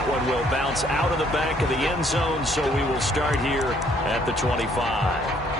That one will bounce out of the back of the end zone, so we will start here at the 25.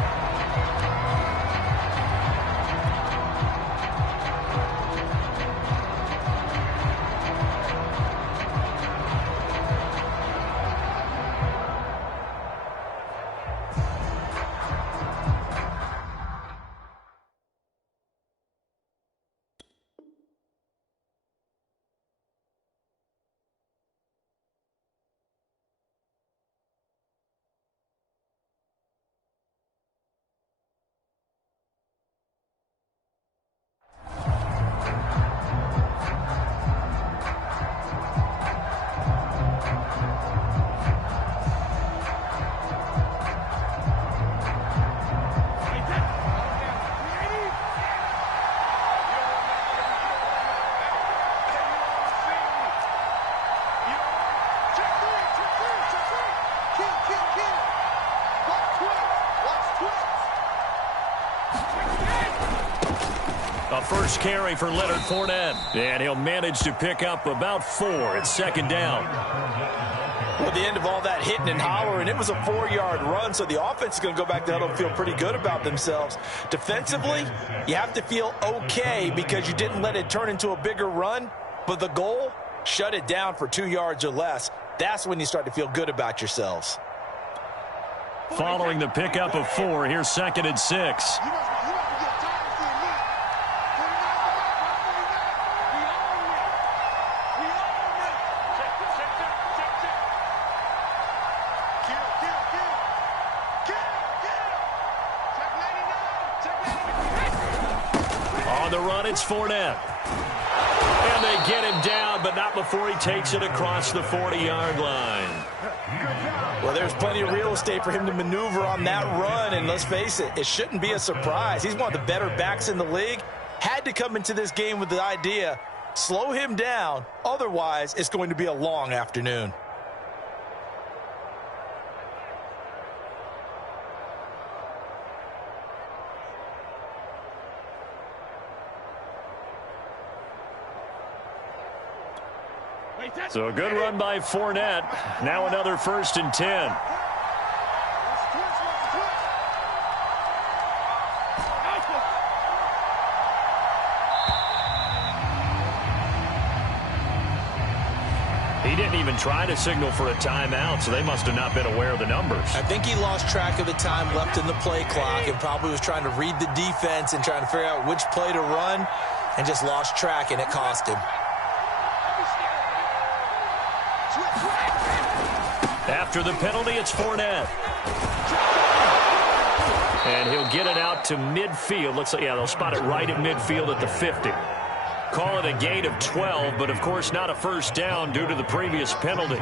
A first carry for Leonard Fournette. And he'll manage to pick up about 4. It's second down. Well, the end of all that hitting and hollering, it was a 4-yard run, so the offense is going to go back to huddle and feel pretty good about themselves. Defensively, you have to feel okay because you didn't let it turn into a bigger run, but the goal, shut it down for 2 yards or less. That's when you start to feel good about yourselves. Following the pickup of 4, here's second and 6. On the run, it's Fournette. And they get him down, but not before he takes it across the 40-yard line. Well, there's plenty of real estate for him to maneuver on that run, and let's face it, it shouldn't be a surprise. He's one of the better backs in the league. Had to come into this game with the idea, slow him down, otherwise it's going to be a long afternoon. So a good run by Fournette. Now another first and 10. He didn't even try to signal for a timeout, so they must have not been aware of the numbers. I think he lost track of the time left in the play clock and probably was trying to read the defense and trying to figure out which play to run and just lost track, and it cost him. After the penalty, it's Fournette. And he'll get it out to midfield. Looks like, yeah, they'll spot it right at midfield at the 50. Call it a gain of 12, but of course not a first down due to the previous penalty.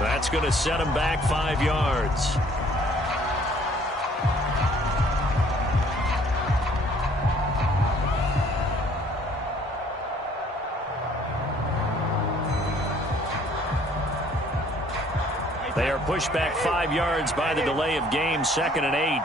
That's going to set him back 5 yards. They are pushed back 5 yards by the delay of game, 2nd and 8.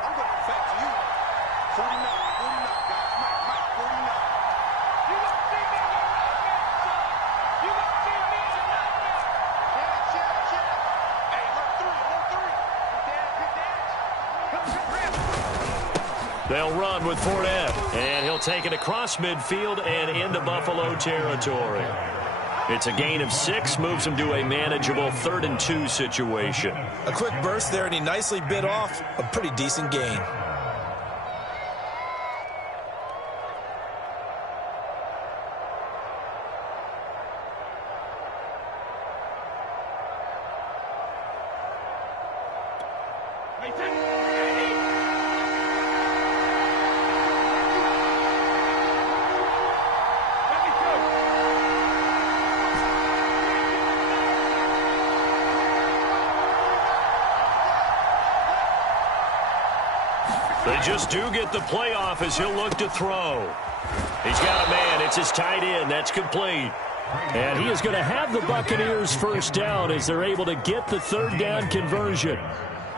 They'll run with Fournette, and he'll take it across midfield and into Buffalo territory. It's a gain of 6, moves him to a manageable 3rd and 2 situation. A quick burst there, and he nicely bit off a pretty decent gain. They just do get the play off as he'll look to throw. He's got a man. It's his tight end. That's complete. And he is going to have the Buccaneers first down as they're able to get the third down conversion.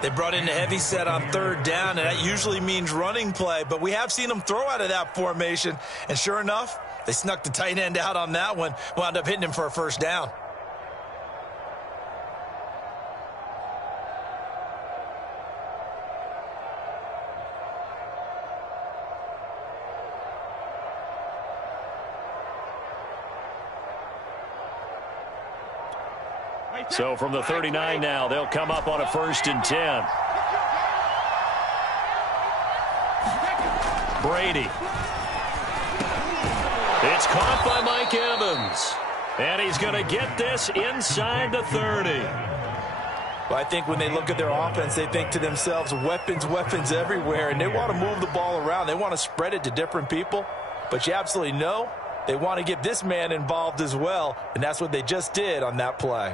They brought in the heavy set on third down, and that usually means running play. But we have seen them throw out of that formation. And sure enough, they snuck the tight end out on that one, wound up hitting him for a first down. So from the 39 now, they'll come up on a 1st and 10. Brady. It's caught by Mike Evans. And he's going to get this inside the 30. Well, I think when they look at their offense, they think to themselves, weapons, weapons everywhere, and they want to move the ball around. They want to spread it to different people. But you absolutely know they want to get this man involved as well, and that's what they just did on that play.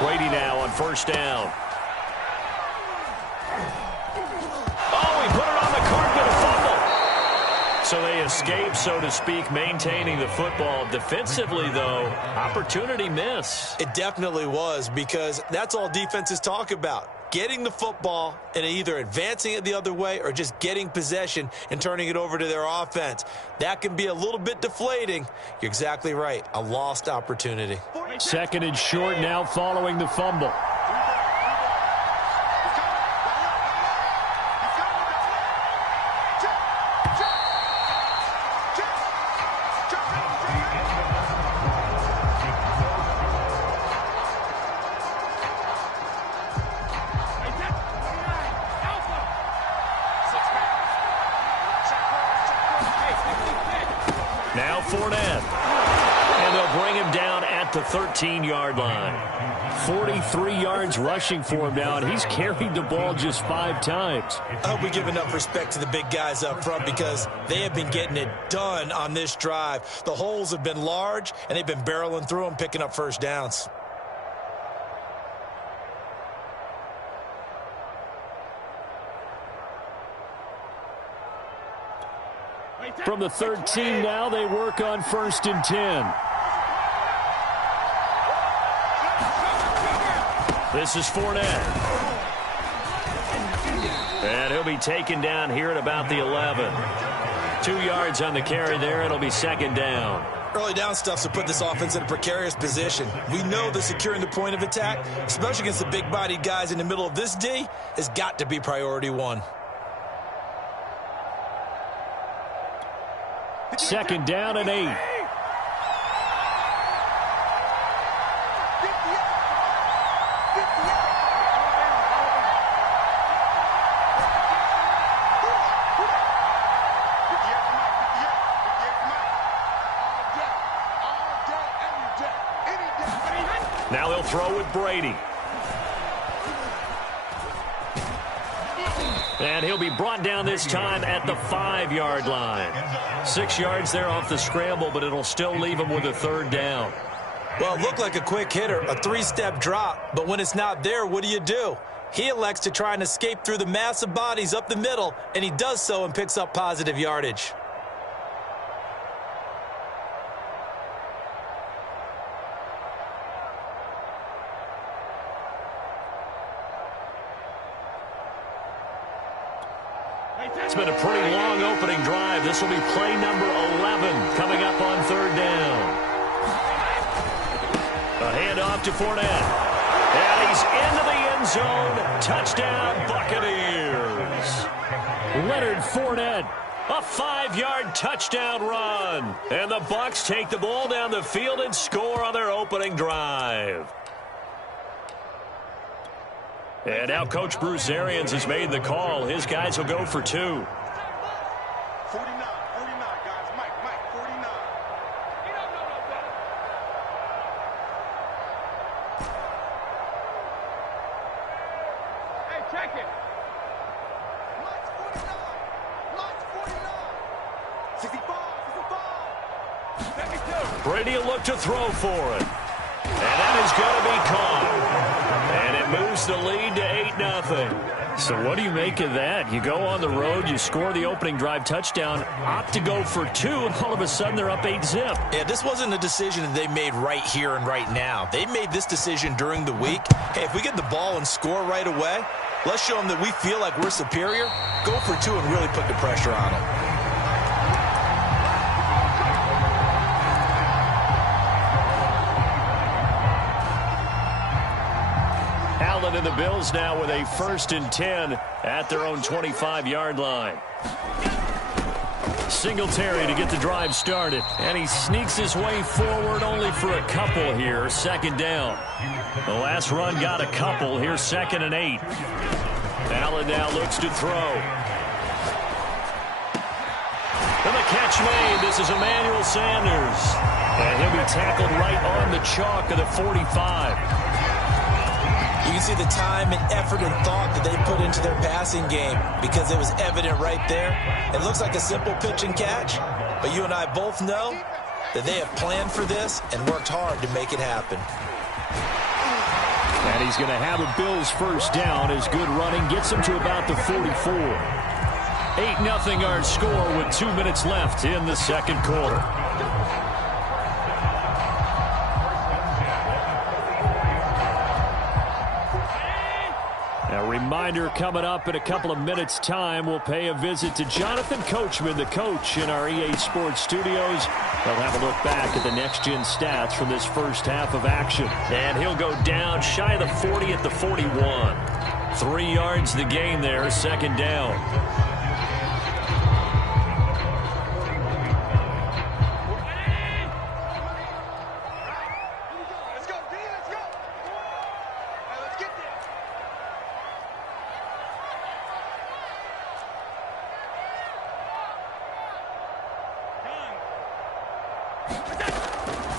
Brady now on 1st down. Oh, he put it on the carpet, a fumble. So they escape, so to speak, maintaining the football. Defensively, though, opportunity miss. It definitely was, because that's all defenses talk about. Getting the football and either advancing it the other way or just getting possession and turning it over to their offense. That can be a little bit deflating. You're exactly right. A lost opportunity. 2nd and short now following the fumble. Now Fournette. And they'll bring him down at the 13-yard line. 43 yards rushing for him now, and he's carried the ball just 5 times. I hope we give enough respect to the big guys up front, because they have been getting it done on this drive. The holes have been large, and they've been barreling through them, picking up first downs. From the 13 now, they work on 1st and 10. This is Fournette. And he'll be taken down here at about the 11. 2 yards on the carry there. It'll be 2nd down. Early down stuff to put this offense in a precarious position. We know that securing the point of attack, especially against the big-bodied guys in the middle of this D, has got to be priority 1. 2nd down and 8. Now they'll throw with Brady. And he'll be brought down this time at the 5-yard line. 6 yards there off the scramble, but it'll still leave him with a 3rd down. Well, it looked like a quick hitter, a 3-step drop, but when it's not there, what do? He elects to try and escape through the mass of bodies up the middle, and he does so and picks up positive yardage. It's been a pretty long opening drive. This will be play number 11 coming up on 3rd down. A handoff to Fournette. And he's into the end zone. Touchdown, Buccaneers. Leonard Fournette, a 5-yard touchdown run. And the Bucs take the ball down the field and score on their opening drive. And now Coach Bruce Arians has made the call. His guys will go for 2. 49, guys. Mike, 49. Check it. Brady will look to throw for it. And that is going to be caught. And it moves the lead to 8-0. So what do you make of that? You go on the road, you score the opening drive touchdown, opt to go for 2, and all of a sudden they're up 8-zip. Yeah, this wasn't a decision that they made right here and right now. They made this decision during the week. Hey, if we get the ball and score right away, let's show them that we feel like we're superior. Go for 2 and really put the pressure on them. Allen and the Bills now with a 1st and 10 at their own 25-yard line. Singletary to get the drive started, and he sneaks his way forward only for a couple here. 2nd down. The last run got a couple. Here's 2nd and 8. Allen now looks to throw. And the catch made. This is Emmanuel Sanders. And he'll be tackled right on the chalk of the 45. You can see the time and effort and thought that they put into their passing game because it was evident right there. It looks like a simple pitch and catch, but you and I both know that they have planned for this and worked hard to make it happen. And he's going to have a Bills 1st down as good running gets him to about the 44. 8-0 our score with 2 minutes left in the 2nd quarter. A reminder coming up in a couple of minutes' time. We'll pay a visit to Jonathan Coachman, the coach in our EA Sports studios. They'll have a look back at the next-gen stats from this first half of action. And he'll go down shy of the 40 at the 41. 3 yards the gain there, 2nd down.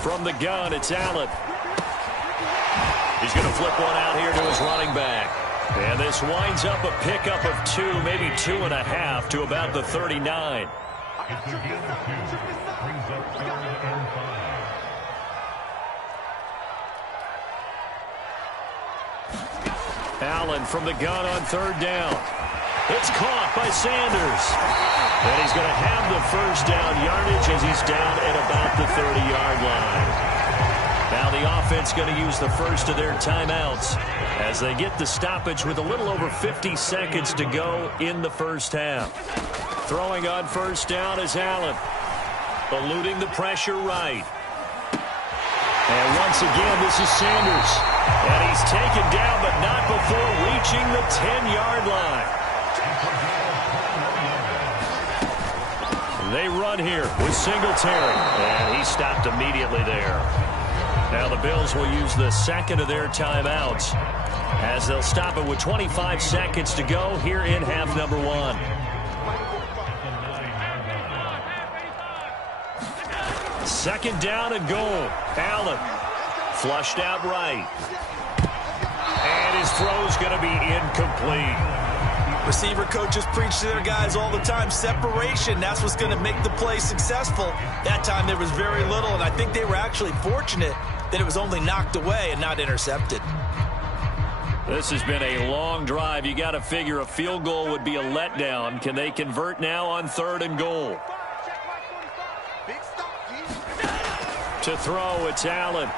From the gun, it's Allen. He's going to flip one out here to his running back. And this winds up a pickup of 2, maybe 2.5 to about the 39. Allen from the gun on 3rd down. It's caught by Sanders. And he's going to have the 1st down yardage as he's down at about the 30-yard line. Now the offense going to use the first of their timeouts as they get the stoppage with a little over 50 seconds to go in the 1st half. Throwing on 1st down is Allen. Eluding the pressure right. And once again, this is Sanders. And he's taken down, but not before reaching the 10-yard line. They run here with Singletary, and he stopped immediately there. Now the Bills will use the 2nd of their timeouts as they'll stop it with 25 seconds to go here in half number 1. Second down and goal. Allen flushed out right. And his throw's going to be incomplete. Receiver coaches preach to their guys all the time. Separation, that's what's going to make the play successful. That time there was very little, and I think they were actually fortunate that it was only knocked away and not intercepted. This has been a long drive. You got to figure a field goal would be a letdown. Can they convert now on 3rd and goal? To throw, it's Allen.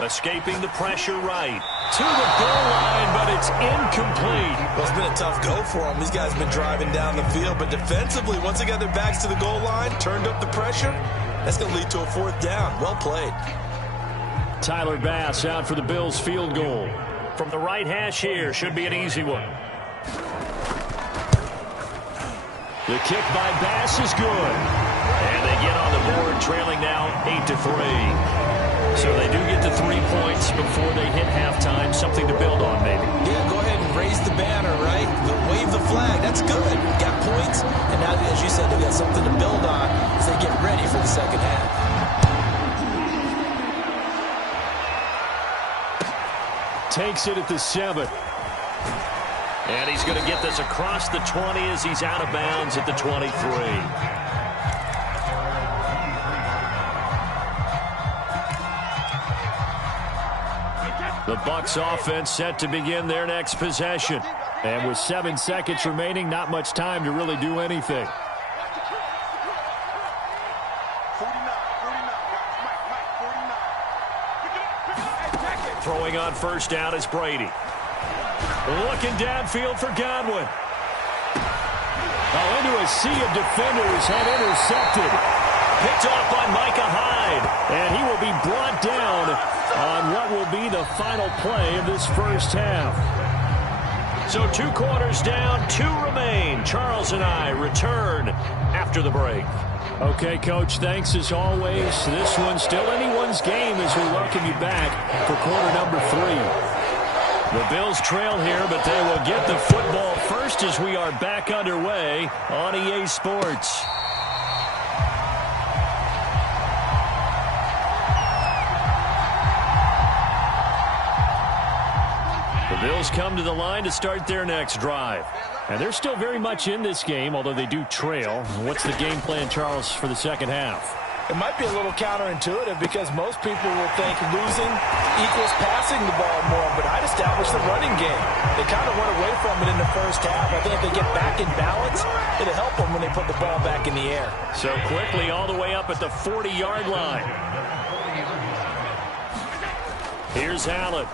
Escaping the pressure right. To the goal line, but it's incomplete. Well, it's been a tough go for them. These guys have been driving down the field, but defensively, once they got their backs to the goal line, turned up the pressure, that's going to lead to a 4th down. Well played. Tyler Bass out for the Bills field goal. From the right hash here, should be an easy one. The kick by Bass is good. And they get on the board, trailing now 8-3. So they do get the 3 points before they hit halftime. Something to build on, maybe. Yeah, go ahead and raise the banner, right? Wave the flag. That's good. Got points. And now, as you said, they've got something to build on as they get ready for the 2nd half. Takes it at the 7. And he's going to get this across the 20 as he's out of bounds at the 23. The Bucs offense set to begin their next possession. And with 7 seconds remaining, not much time to really do anything. Throwing on first down is Brady. Looking downfield for Godwin. Oh, into a sea of defenders and intercepted. Picked off by Micah Hyde. And he will be brought down on what will be the final play of this first half. So 2 quarters down, 2 remain. Charles and I return after the break. Okay, Coach, thanks as always. This one's still anyone's game as we welcome you back for quarter number 3. The Bills trail here, but they will get the football first as we are back underway on EA Sports. The Bills come to the line to start their next drive. And they're still very much in this game, although they do trail. What's the game plan, Charles, for the second half? It might be a little counterintuitive because most people will think losing equals passing the ball more, but I'd establish the running game. They kind of went away from it in the first half. I think if they get back in balance, it'll help them when they put the ball back in the air. So quickly all the way up at the 40-yard line. Here's Allen.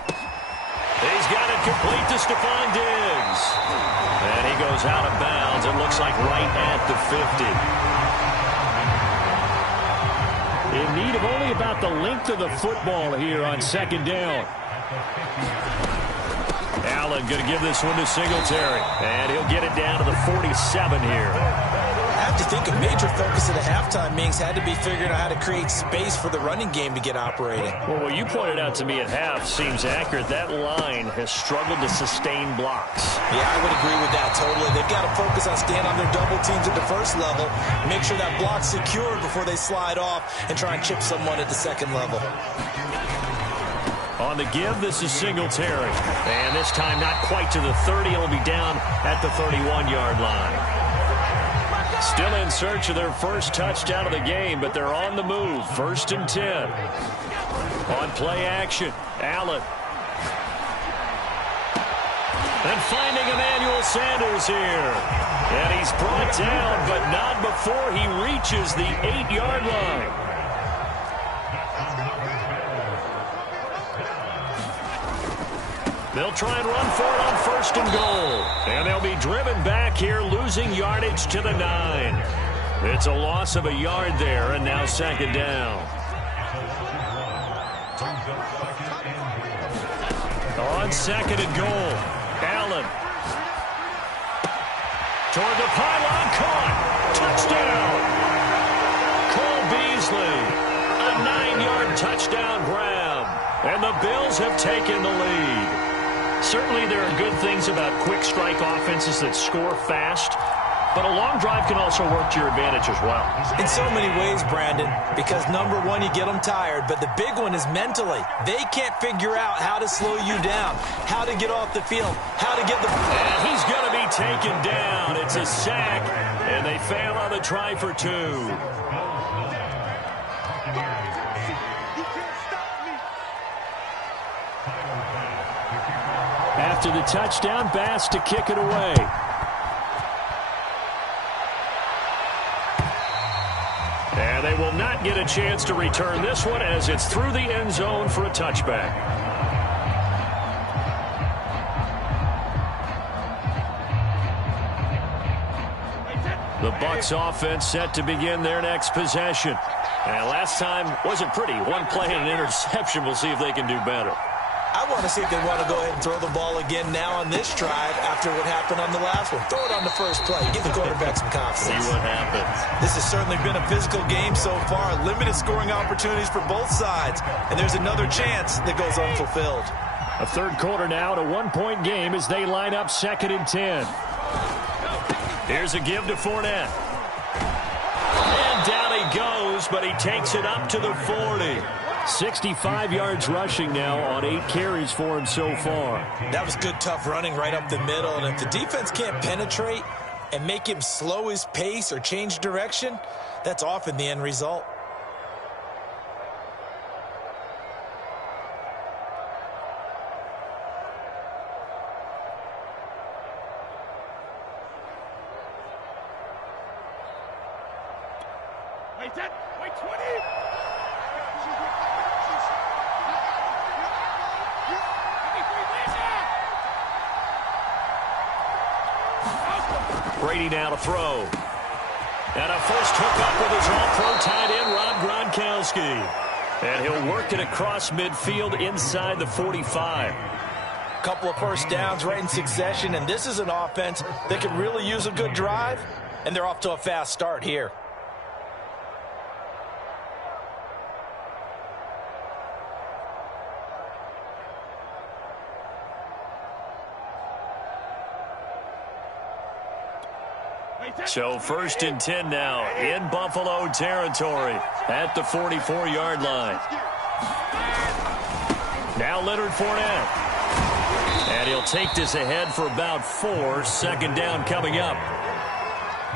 He's got it complete to Stephon Diggs. And he goes out of bounds. It looks like right at the 50. In need of only about the length of the football here on second down. Allen going to give this one to Singletary. And he'll get it down to the 47 here. I have to think a major focus at the halftime meetings had to be figuring out how to create space for the running game to get operating. Well, what you pointed out to me at half seems accurate. That line has struggled to sustain blocks. Yeah, I would agree with that totally. They've got to focus on staying on their double teams at the first level, make sure that block's secured before they slide off and try and chip someone at the second level. On the give, this is Singletary. And this time not quite to the 30. It'll be down at the 31-yard line. Still in search of their first touchdown of the game, but they're on the move. 1st and 10. On play action, Allen. And finding Emmanuel Sanders here. And he's brought down, but not before he reaches the 8-yard line. They'll try and run for it on 1st and goal. And they'll be driven back here, losing yardage to the 9. It's a loss of a yard there, and now 2nd down. On 2nd and goal, Allen. Toward the pylon, caught. Touchdown. Cole Beasley. A 9-yard touchdown grab. And the Bills have taken the lead. Certainly there are good things about quick strike offenses that score fast, but a long drive can also work to your advantage as well. In so many ways, Brandon, because number one, you get them tired, but the big one is mentally. They can't figure out how to slow you down, how to get off the field, how to get the... And he's going to be taken down. It's a sack, and they fail on the try for 2. After the touchdown, Bass to kick it away. And they will not get a chance to return this one as it's through the end zone for a touchback. The Bucs offense set to begin their next possession. And last time wasn't pretty. One play and an interception. We'll see if they can do better. I want to see if they want to go ahead and throw the ball again now on this drive after what happened on the last one. Throw it on the first play. Give the quarterback some confidence. See what happens. This has certainly been a physical game so far. Limited scoring opportunities for both sides. And there's another chance that goes unfulfilled. A 3rd quarter now at a 1-point game as they line up 2nd and 10. Here's a give to Fournette. And down he goes, but he takes it up to the 40. 65 yards rushing now on 8 carries for him so far. That was good, tough running right up the middle. And if the defense can't penetrate and make him slow his pace or change direction, that's often the end result. Wait 10, wait 20. Brady now to throw. And a first hookup with his all-pro tight end, Rob Gronkowski. And he'll work it across midfield inside the 45. Couple of first downs right in succession, and this is an offense that could really use a good drive, and they're off to a fast start here. So 1st and 10 now in Buffalo territory at the 44-yard line. Now Leonard Fournette. And he'll take this ahead for about 4. 2nd down coming up.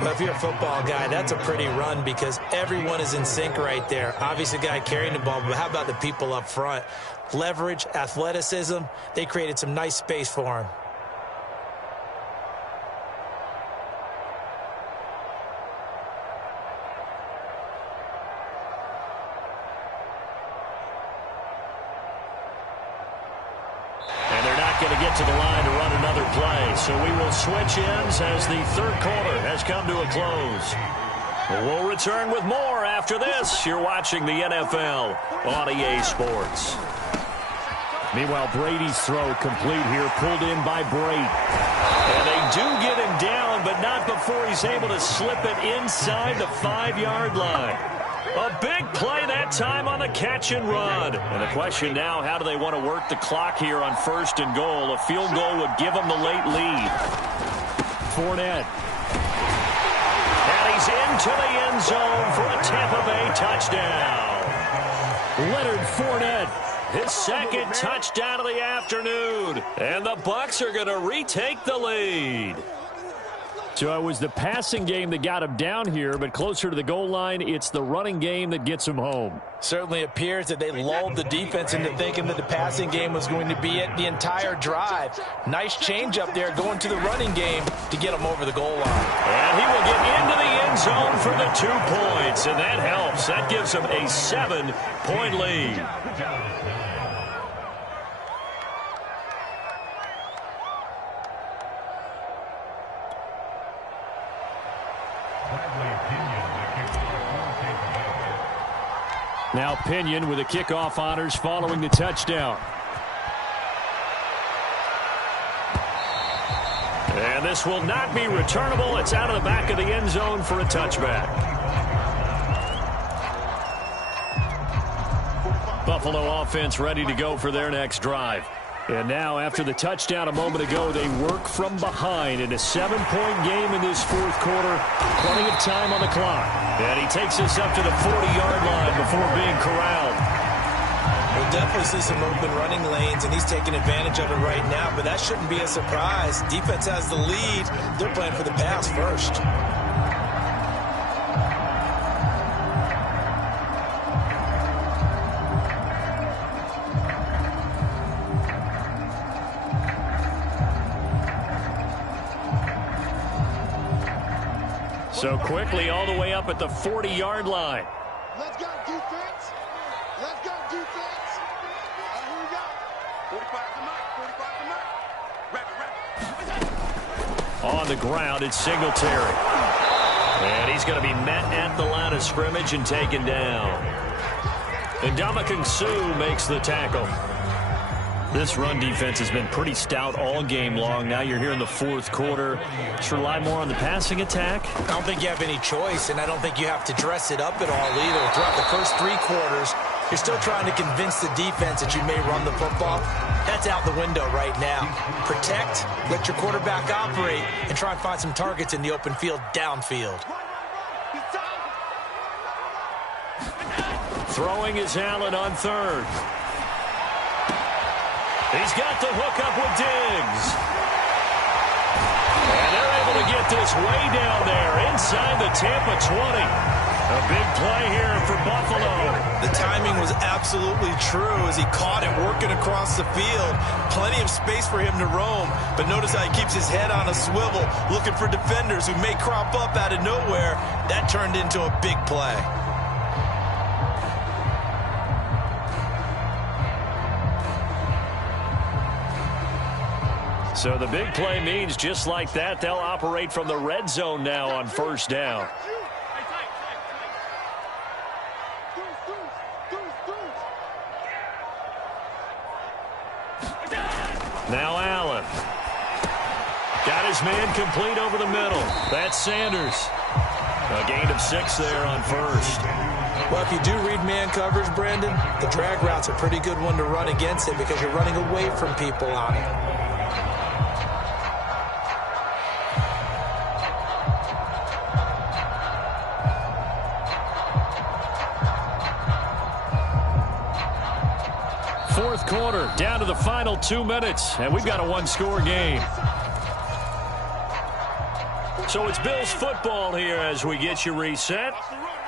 Well, if you're a football guy, that's a pretty run because everyone is in sync right there. Obviously, the guy carrying the ball, but how about the people up front? Leverage, athleticism, they created some nice space for him. Going to get to the line to run another play. So we will switch ends as the 3rd quarter has come to a close. We'll return with more after this. You're watching the NFL on EA Sports. Meanwhile, Brady's throw complete here, pulled in by Brate. And they do get him down, but not before he's able to slip it inside the 5-yard line. A big play that time on the catch and run. And the question now, how do they want to work the clock here on 1st and goal? A field goal would give them the late lead. Fournette. And he's into the end zone for a Tampa Bay touchdown. Leonard Fournette, his 2nd touchdown of the afternoon. And the Bucs are going to retake the lead. So it was the passing game that got him down here, but closer to the goal line, it's the running game that gets him home. Certainly appears that they lulled the defense into thinking that the passing game was going to be it the entire drive. Nice change up there going to the running game to get him over the goal line. And he will get into the end zone for the 2 points, and that helps. That gives him a 7-point lead. Now Pinion with the kickoff honors following the touchdown. And this will not be returnable. It's out of the back of the end zone for a touchback. Buffalo offense ready to go for their next drive. And now, after the touchdown a moment ago, they work from behind in a 7-point game in this 4th quarter. Plenty of time on the clock. And he takes us up to the 40-yard line before being corralled. We'll definitely see some open running lanes, and he's taking advantage of it right now, but that shouldn't be a surprise. Defense has the lead. They're playing for the pass first. So quickly all the way up at the 40-yard line. Let's go, defense. Let's go, defense. Here we go. 45 to Mike. 45 to Mike. Rapid. On the ground, it's Singletary. And he's going to be met at the line of scrimmage and taken down. And Ndamukong Suh makes the tackle. This run defense has been pretty stout all game long. Now you're here in the 4th quarter. Just rely more on the passing attack. I don't think you have any choice, and I don't think you have to dress it up at all either. Throughout the first 3 quarters, you're still trying to convince the defense that you may run the football. That's out the window right now. Protect, let your quarterback operate, and try and find some targets in the open field downfield. Throwing is Allen on third. He's got the hook up with Diggs. And they're able to get this way down there inside the Tampa 20. A big play here for Buffalo. The timing was absolutely true as he caught it working across the field. Plenty of space for him to roam, but notice how he keeps his head on a swivel, looking for defenders who may crop up out of nowhere. That turned into a big play. So the big play means just like that, they'll operate from the red zone now on first down. Now Allen. Got his man complete over the middle. That's Sanders. A gain of 6 there on first. Well, if you do read man coverage, Brandon, the drag route's a pretty good one to run against it because you're running away from people on it. Fourth quarter, down to the final 2 minutes, and we've got a one-score game. So it's Bills football here as we get you reset.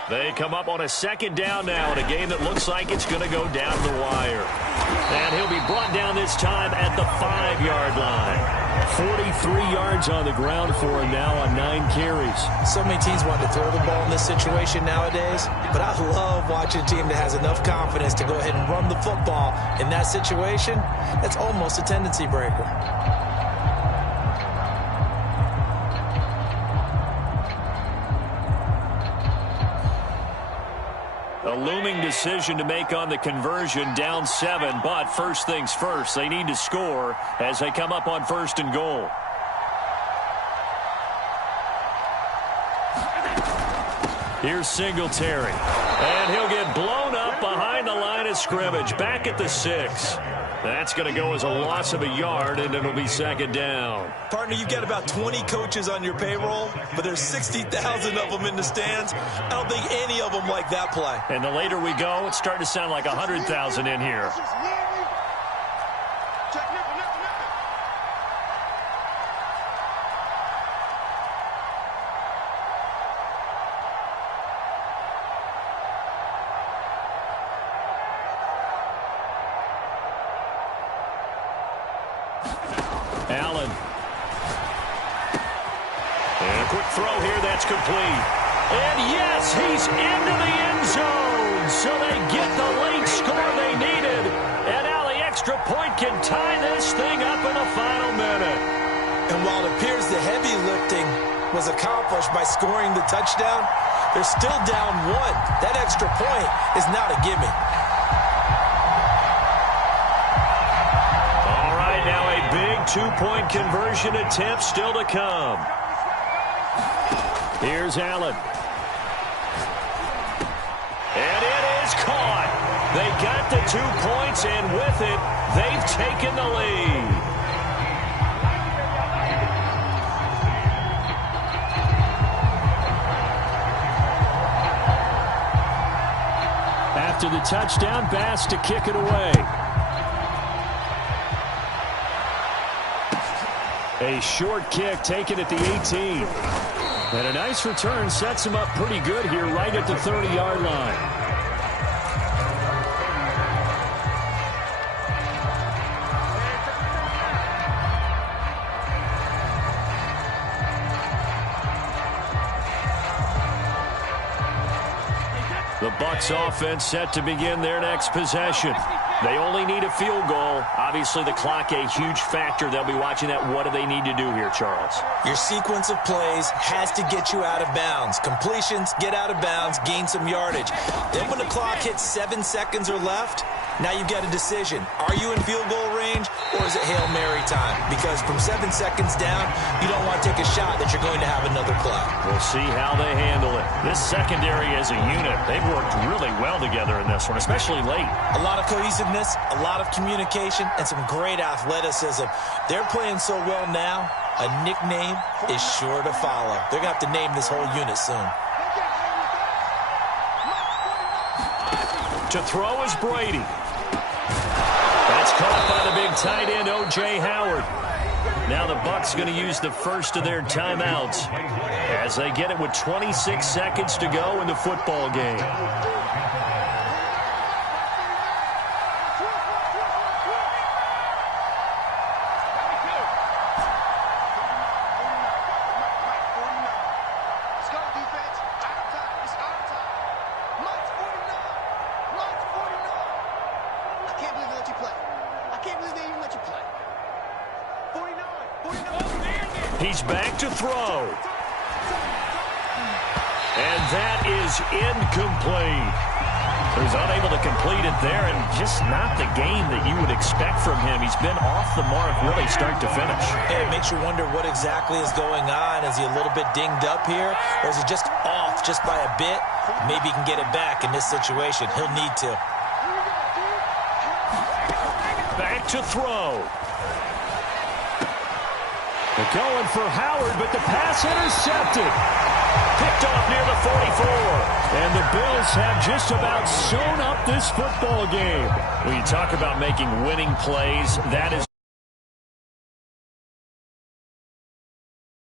They come up on a second down now in a game that looks like it's going to go down the wire. And he'll be brought down this time at the 5-yard line. 43 yards on the ground for him now on 9 carries. So many teams want to throw the ball in this situation nowadays, but I love watching a team that has enough confidence to go ahead and run the football in that situation. That's almost a tendency breaker. A looming decision to make on the conversion, down 7, but first things first, they need to score as they come up on first and goal. Here's Singletary, and he'll get blown up behind the line of scrimmage, back at the 6. That's going to go as a loss of a yard, and it'll be second down. Partner, you've got about 20 coaches on your payroll, but there's 60,000 of them in the stands. I don't think any of them like that play. And the later we go, it's starting to sound like 100,000 in here. Allen. And a quick throw here, that's complete. And yes, he's into the end zone. So they get the late score they needed. And now the extra point can tie this thing up in the final minute. And while it appears the heavy lifting was accomplished by scoring the touchdown, they're still down 1. That extra point is not a gimme. Now a big 2-point conversion attempt still to come. Here's Allen. And it is caught. They got the 2 points, and with it, they've taken the lead. After the touchdown, Bass to kick it away. A short kick taken at the 18. And a nice return sets him up pretty good here right at the 30-yard line. The Bucs offense set to begin their next possession. They only need a field goal. Obviously, the clock a huge factor. They'll be watching that. What do they need to do here, Charles? Your sequence of plays has to get you out of bounds. Completions, get out of bounds, gain some yardage. Then when the clock hits 7 seconds or left, now you've got a decision. Are you in field goal range, or is it Hail Mary time? Because from 7 seconds down, you don't want to take a shot that you're going to have another play. We'll see how they handle it. This secondary as a unit, they've worked really well together in this one, especially late. A lot of cohesiveness, a lot of communication, and some great athleticism. They're playing so well now, a nickname is sure to follow. They're going to have to name this whole unit soon. To throw is Brady. That's caught by the big tight end, O.J. Howard. Now the Bucs going to use the first of their timeouts as they get it with 26 seconds to go in the football game. He's back to throw. And that is incomplete. He's unable to complete it there, and just not the game that you would expect from him. He's been off the mark really start to finish. It makes you wonder what exactly is going on. Is he a little bit dinged up here, or is he just off just by a bit? Maybe he can get it back in this situation. He'll need to. Back to throw. They're going for Howard, but the pass intercepted. Picked off near the 44. And the Bills have just about sewn up this football game. When you talk about making winning plays, that is